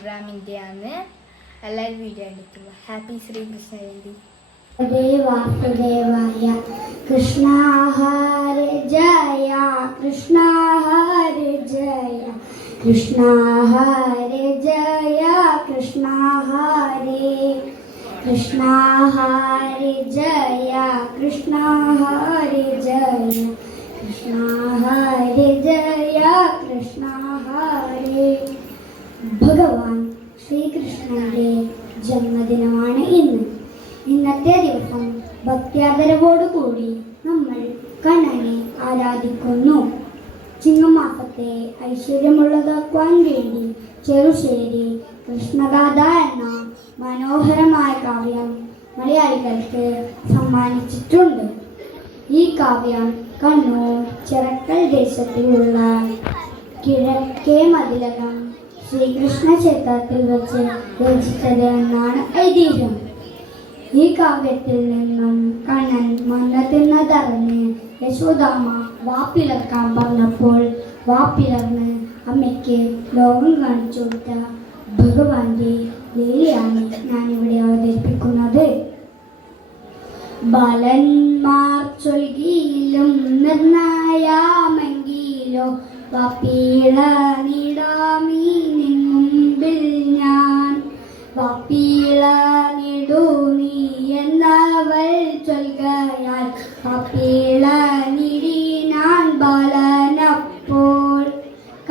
പ്രോഗ്രാമിൻ്റെയാണ്. എല്ലാവരും വീഡിയോ കണ്ടിട്ടുള്ള ഹാപ്പി ശ്രീകൃഷ്ണ ജയന്തി. വാസുദേവായ കൃഷ്ണ ഹരേ ജയ കൃഷ്ണ ഹരേ ജയ കൃഷ്ണ ഹരേ ജയ കൃഷ്ണ ഹരേ കൃഷ്ണ ഹരേ ജയ കൃഷ്ണ ഹരേ ജയ കൃഷ്ണ ഹരേ ജയ കൃഷ്ണ ഹരേ. ഭഗവാൻ ശ്രീകൃഷ്ണന്റെ ജന്മദിനമാണ് ഇന്ന്. ഇന്നത്തെ ദിവസം ഭക്ത്യാദരവോടുകൂടി നമ്മൾ കണ്ണനെ ആരാധിക്കുന്നു. ചിങ്ങമാസത്തെ ഐശ്വര്യമുള്ളതാക്കുവാൻ വേണ്ടി ചെറുശ്ശേരി കൃഷ്ണഗാഥ എന്ന മനോഹരമായ കാവ്യം മലയാളികൾക്ക് സമ്മാനിച്ചിട്ടുണ്ട്. ഈ കാവ്യം കണ്ണൂർ ചിറക്കൽ ദേശത്തിലുള്ള കിഴക്കേ മതിലകം ശ്രീകൃഷ്ണ ക്ഷേത്രത്തിൽ വെച്ച് രചിച്ചത് എന്നാണ് ഐതിഹ്യം. ഈ കാവ്യത്തിൽ നിന്നും കണ്ണൻ മന്നതിന്നതറിഞ്ഞ് യശോദാമ്മ വാപ്പിളർക്കാൻ പറഞ്ഞപ്പോൾ വാപ്പിളർന്ന് അമ്മയ്ക്ക് ലോകം കാണിച്ചു കൊടുത്ത ഭഗവാന്റെ ലീലയാണ് ഞാനിവിടെ അവതരിപ്പിക്കുന്നത്. ബാലന്മാർ ചൊൽകിയിലും നിർണയാമെങ്കിലോ വാപ്പിള നീടാമീ മുമ്പിൽ ഞാൻ വാപ്പിള നീടൂ നീ എന്നവൾ ചൊൽകയാൽ വാപ്പിള നീടി ഞാൻ ബാലനപ്പോൾ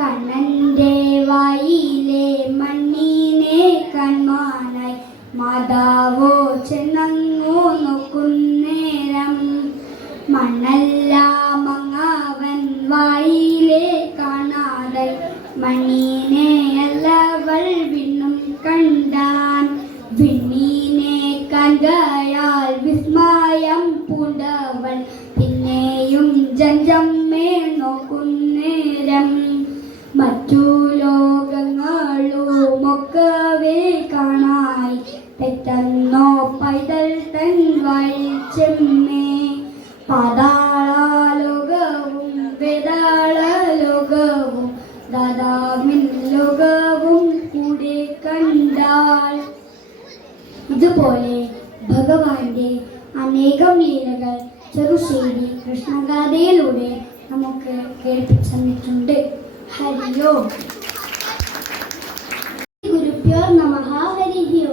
കണ്ണന്റെ വായിലെ മണ്ണിനെ കൺമാനായി മാതാവോ ചെന്നങ്ങോ നോക്കുന്നേരം മണ്ണല്ല മങ്ങവൻ വായിലെ കാണാതെ മണ്ണിനെ അല്ലവൾ വിണ്ണും കണ്ടാൻ വിണ്ണീനെ കണ്ടയാൽ വിസ്മയം പൂണ്ടവൾ പിന്നെയും ജഞ്ചമ്മേ നോക്കുന്നേരം മറ്റു ലോകങ്ങളുമൊക്കവേ കാണായി പെട്ടെന്നോ പൈതൽ തൻ വായിച്ചെമ്മേ പാതാളലോകവും വേതാളലോകവും ദാതാവിൻ ലോകവും കൂടെ കണ്ടാൽ. ഇതുപോലെ ഭഗവാന്റെ അനേകം ലീലകൾ ചെറുശ്ശേരി കൃഷ്ണഗാഥയിലൂടെ നമുക്ക് കേൾപ്പിച്ചിട്ടുണ്ട്. ഹരിയോ ഗുരുഭ്യോ നമഃ. ഹരിയോ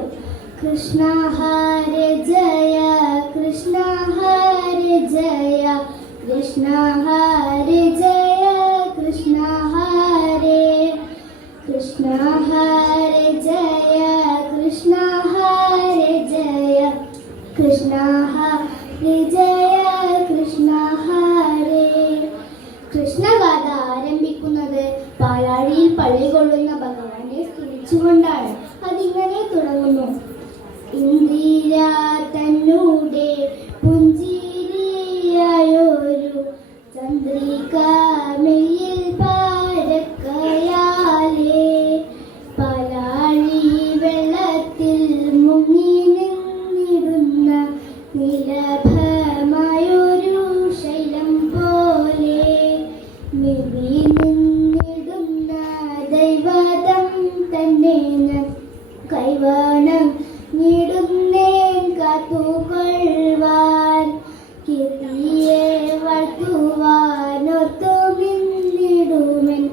കൃഷ്ണ ഹരേ ജയ കൃഷ്ണ ഹരേ ജയ കൃഷ്ണ ഹരേ ജയ കൃഷ്ണ ഹരേ കൃഷ്ണ ഹരേ ജയ കൃഷ്ണ ഹരേ ജയ കൃഷ്ണ ഹരേ ജയ കൃഷ്ണ ഹരേ. കൃഷ്ണഗാഥ ആരംഭിക്കുന്നത് പാലാഴിയിൽ പള്ളി കൊള്ളുന്ന ഭഗവാനെ സ്തുതിച്ചുകൊണ്ടാണ്. അതിങ്ങനെ തുടങ്ങുന്നു. ഇന്ദിര തന്നൂടെ പുഞ്ചിരിയായൊരു ചന്ദ്രിക മെയ്യിൽ പാരക്കയാലേ പാലാഴി വെള്ളത്തിൽ മുങ്ങി നിന്നിടുന്ന നിലഭമായൊരു ശൈലം പോലെ മെവി നിന്നിടുന്ന ദൈവതം തന്നെ കൈവണം നീടുന്നേൻ കാത്തുകൊള്ളുവാൻ കീർത്തിയെ വാഴ്ത്തുവാൻ ഓർത്തു നിന്നിടുമെൻ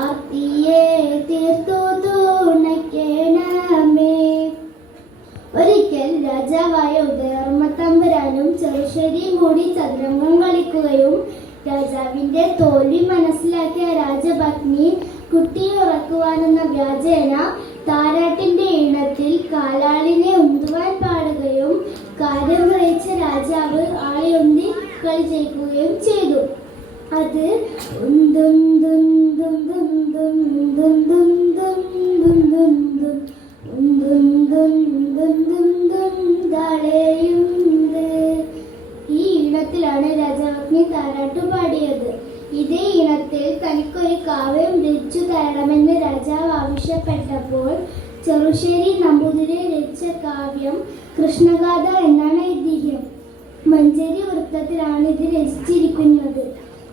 ആർത്തിയെ തീർത്തു തുണയ്ക്കണമേ. ഒരിക്കൽ രാജാവായ ഉദയവർമ്മത്തമ്പുരാനും ചെറുശ്ശേരിയും കൂടി ചതുരംഗം കളിക്കുകയും രാജാവിന്റെ തോൽവി മനസ്സിലാക്കിയ രാജപത്നി കുട്ടിയെ ഉറക്കുവാനെന്ന വ്യാജേന താരാട്ടിന്റെ ഈണത്തിൽ കാലാളിനെ ഉന്തുവാൻ പാടുകയും കാര്യം ഗ്രഹിച്ച രാജാവ് ആളെ ഉന്തി കളി ജയിക്കുകയും ചെയ്തു. അത് ഈ ഈണത്തിലാണ് രാജപത്നി താരാട്ടു പാടിയത്. ഇതേ ഈണത്തിൽ തനിക്കൊരു കാവ്യം രചിച്ചു തരണമെന്ന് രാജാവ് ആവശ്യപ്പെട്ടപ്പോൾ ചെറുശ്ശേരി നമ്പൂതിരി രചിച്ച കാവ്യം കൃഷ്ണഗാഥ എന്നാണ് ഐതിഹ്യം. മഞ്ചേരി വൃത്തത്തിലാണ് ഇത് രചിച്ചിരിക്കുന്നത്.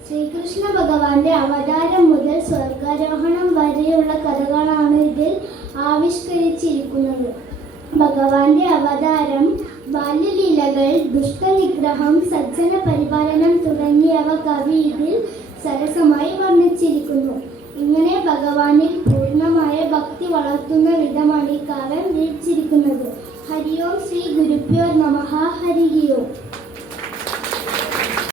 ശ്രീകൃഷ്ണ ഭഗവാന്റെ അവതാരം മുതൽ സ്വർഗാരോഹണം വരെയുള്ള കഥകളാണ് ഇതിൽ ആവിഷ്കരിച്ചിരിക്കുന്നത്. ഭഗവാന്റെ അവതാരം, ബാല്യലീലകൾ, ദുഷ്ടനിഗ്രഹം, സജ്ജന പരിപാലനം തുടങ്ങിയവ കവി ഇതിൽ സരസമായി വർണ്ണിച്ചിരിക്കുന്നു. ഇങ്ങനെ ഭഗവാനിൽ പൂർണ്ണമായ ഭക്തി വളർത്തുന്ന വിധമാണ് ഈ കാവ്യം രചിച്ചിരിക്കുന്നത്. ഹരി ഓം ശ്രീ ഗുരുഭ്യോ നമഃ. ഹരി ഓം.